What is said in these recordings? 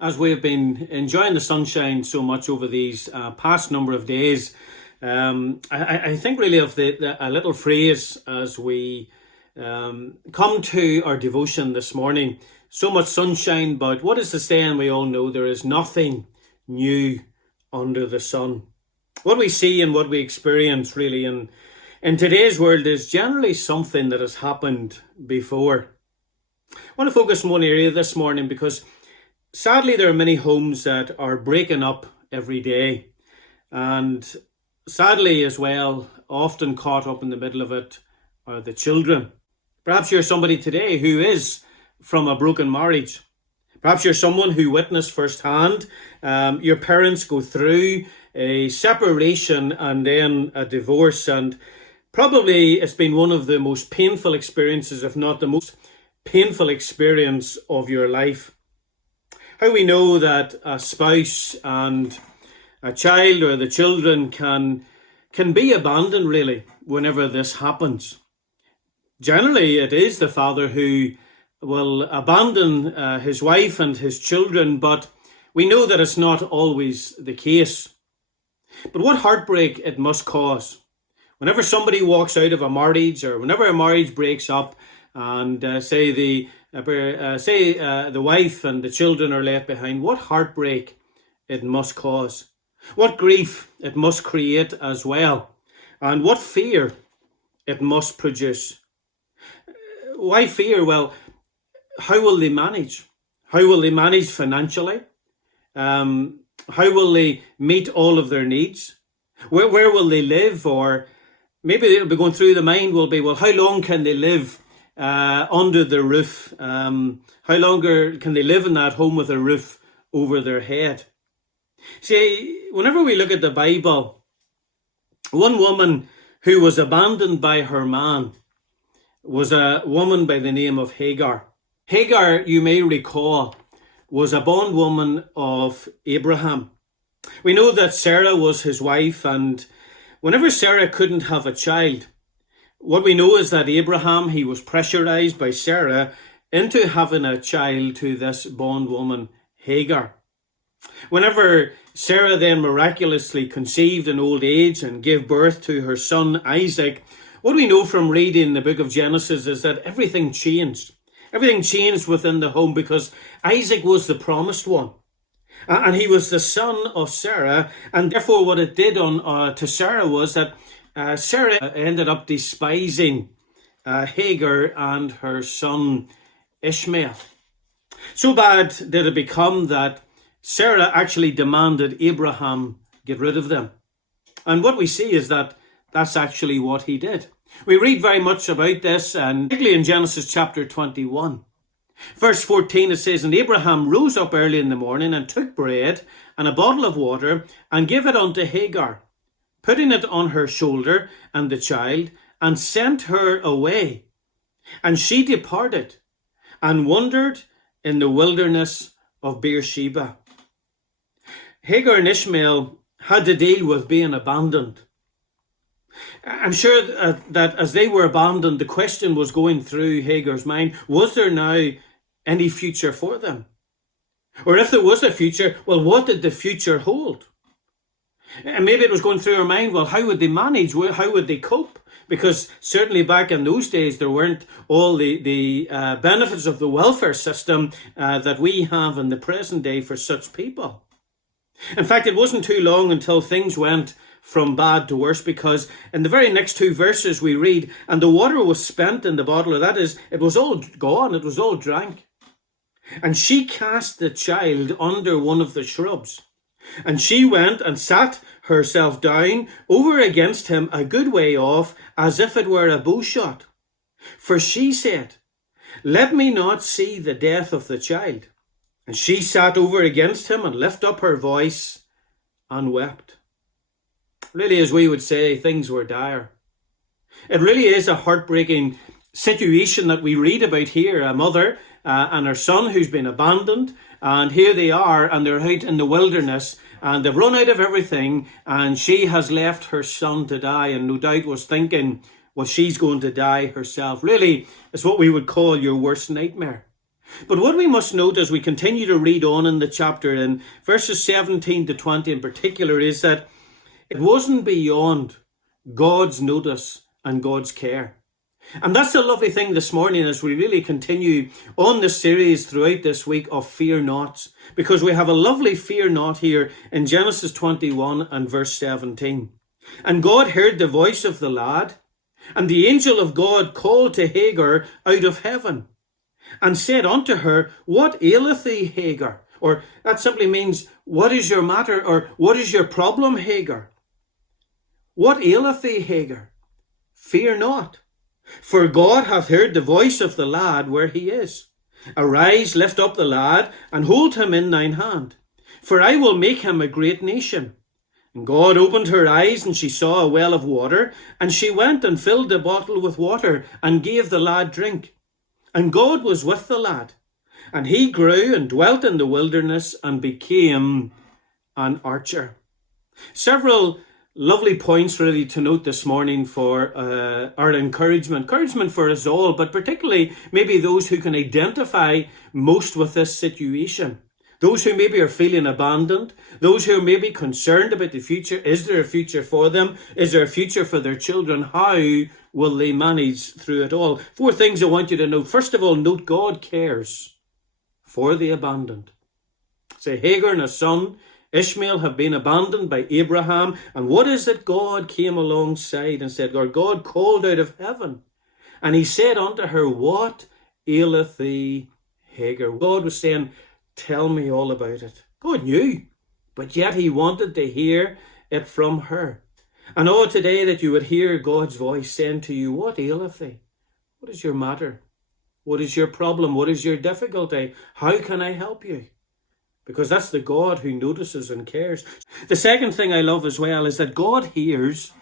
as we've been enjoying the sunshine so much over these past number of days, I think really of a little phrase as we come to our devotion this morning. So much sunshine, but what is the saying we all know? There is nothing new under the sun. What we see and what we experience really in today's world is generally something that has happened before. I want to focus on one area this morning because sadly there are many homes that are breaking up every day, and sadly as well, often caught up in the middle of it are the children. Perhaps you're somebody today who is from a broken marriage. Perhaps you're someone who witnessed firsthand your parents go through a separation and then a divorce, and probably it's been one of the most painful experiences, if not the most painful experience of your life. How we know that a spouse and a child or the children can be abandoned really whenever this happens. Generally, it is the father who will abandon his wife and his children, but we know that it's not always the case. But what heartbreak it must cause whenever somebody walks out of a marriage, or whenever a marriage breaks up, and say the wife and the children are left behind. What heartbreak it must cause, what grief it must create as well, and what fear it must produce. Why fear? Well, how will they manage? How will they manage financially? How will they meet all of their needs? Where will they live? Or maybe it'll be going through the mind will be, well, how long can they live under the roof? How longer can they live in that home with a roof over their head? See, whenever we look at the Bible, one woman who was abandoned by her man was a woman by the name of Hagar. Hagar, you may recall, was a bondwoman of Abraham. We know that Sarah was his wife, and whenever Sarah couldn't have a child, what we know is that Abraham, he was pressurized by Sarah into having a child to this bondwoman, Hagar. Whenever Sarah then miraculously conceived in old age and gave birth to her son Isaac, what we know from reading the book of Genesis is that everything changed. Everything changed within the home because Isaac was the promised one. And he was the son of Sarah. And therefore what it did to Sarah was that Sarah ended up despising Hagar and her son Ishmael. So bad did it become that Sarah actually demanded Abraham get rid of them. And what we see is that that's actually what he did. We read very much about this, and particularly in Genesis chapter 21. Verse 14, it says, "And Abraham rose up early in the morning and took bread and a bottle of water and gave it unto Hagar, putting it on her shoulder and the child, and sent her away. And she departed and wandered in the wilderness of Beersheba." Hagar and Ishmael had to deal with being abandoned. I'm sure that as they were abandoned, the question was going through Hagar's mind, was there now any future for them? Or if there was a future, well, what did the future hold? And maybe it was going through her mind, well, how would they manage? How would they cope? Because certainly back in those days, there weren't all the benefits of the welfare system that we have in the present day for such people. In fact, it wasn't too long until things went from bad to worse, because in the very next two verses we read, "And the water was spent in the bottle," or that is, it was all gone, it was all drank. "And she cast the child under one of the shrubs. And she went and sat herself down over against him a good way off, as if it were a bowshot. For she said, Let me not see the death of the child. And she sat over against him and lifted up her voice and wept." Really, as we would say, things were dire. It really is a heartbreaking situation that we read about here. A mother and her son who's been abandoned, and here they are, and they're out in the wilderness, and they've run out of everything, and she has left her son to die, and no doubt was thinking, well, she's going to die herself. Really, it's what we would call your worst nightmare. But what we must note as we continue to read on in the chapter, in verses 17 to 20 in particular, is that it wasn't beyond God's notice and God's care. And that's the lovely thing this morning as we really continue on the series throughout this week of Fear Not, because we have a lovely fear not here in Genesis 21 and verse 17. And God heard the voice of the lad, and the angel of God called to Hagar out of heaven, and said unto her, What aileth thee, Hagar? Or that simply means, what is your matter? Or what is your problem, Hagar? What aileth thee, Hagar? Fear not, for God hath heard the voice of the lad where he is. Arise, lift up the lad, and hold him in thine hand, for I will make him a great nation. And God opened her eyes, and she saw a well of water, and she went and filled the bottle with water, and gave the lad drink. And God was with the lad, and he grew and dwelt in the wilderness and became an archer. Several lovely points really to note this morning for our encouragement for us all, but particularly maybe those who can identify most with this situation. Those who maybe are feeling abandoned, those who are maybe concerned about the future. Is there a future for them? Is there a future for their children? How will they manage through it all? 4 things I want you to note. First of all, note God cares for the abandoned. Say, Hagar and her son Ishmael have been abandoned by Abraham. And what is it God came alongside and said, or God called out of heaven, and he said unto her, What aileth thee, Hagar? God was saying, tell me all about it. God knew, but yet he wanted to hear it from her. And oh, today that you would hear God's voice saying to you, What aileth thee? What is your matter? What is your problem? What is your difficulty? How can I help you? Because that's the God who notices and cares. The second thing I love as well is that God hears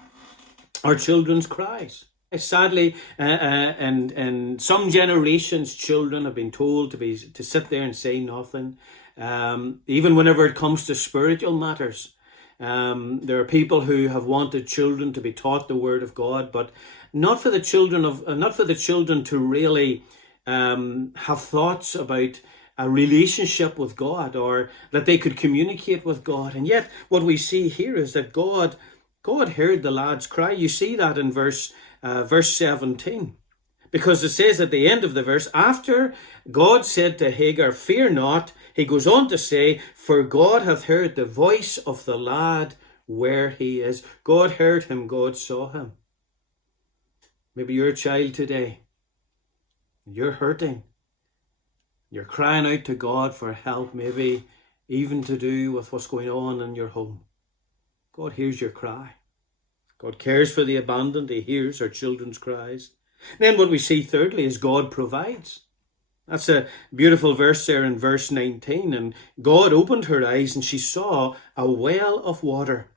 our children's cries. Sadly, in some generations, children have been told to sit there and say nothing. Even whenever it comes to spiritual matters, there are people who have wanted children to be taught the Word of God, but not for the children to really have thoughts about a relationship with God, or that they could communicate with God. And yet, what we see here is that God heard the lad's cry. You see that in verse 17, because it says at the end of the verse, after God said to Hagar, Fear not, he goes on to say, For God hath heard the voice of the lad where he is. God heard him, God saw him. Maybe you're a child today, you're hurting, you're crying out to God for help, maybe even to do with what's going on in your home. God hears your cry. God cares for the abandoned. He hears our children's cries. Then what we see thirdly is God provides. That's a beautiful verse there in verse 19. And God opened her eyes, and she saw a well of water.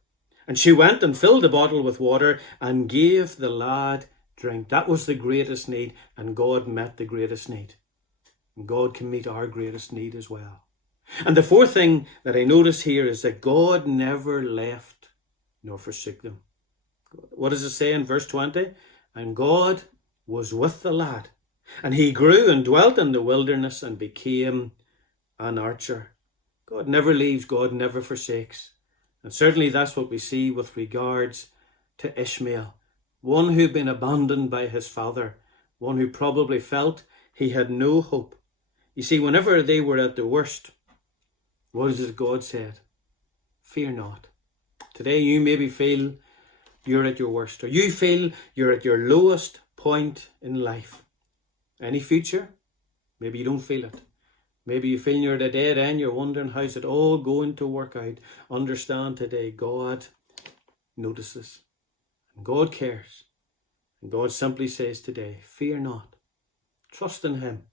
And she went and filled the bottle with water and gave the lad drink. That was the greatest need, and God met the greatest need. And God can meet our greatest need as well. And the fourth thing that I notice here is that God never left nor forsook them. What does it say in verse 20? And God was with the lad, and he grew and dwelt in the wilderness and became an archer. God never leaves, God never forsakes. And certainly that's what we see with regards to Ishmael, one who'd been abandoned by his father, one who probably felt he had no hope. You see, whenever they were at the worst, what is it God said? Fear not. Today you maybe feel you're at your worst, or you feel you're at your lowest point in life. Any future? Maybe you don't feel it. Maybe you feel you're at a dead end, you're wondering how's it all going to work out. Understand today, God notices, and God cares. And God simply says today, fear not. Trust in him.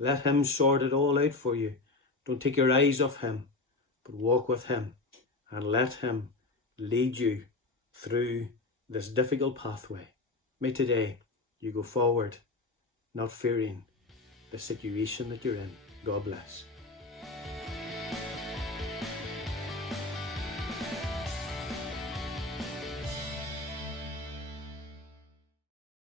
Let him sort it all out for you. Don't take your eyes off him, but walk with him and let him lead you through this difficult pathway. May today you go forward, not fearing the situation that you're in. God bless.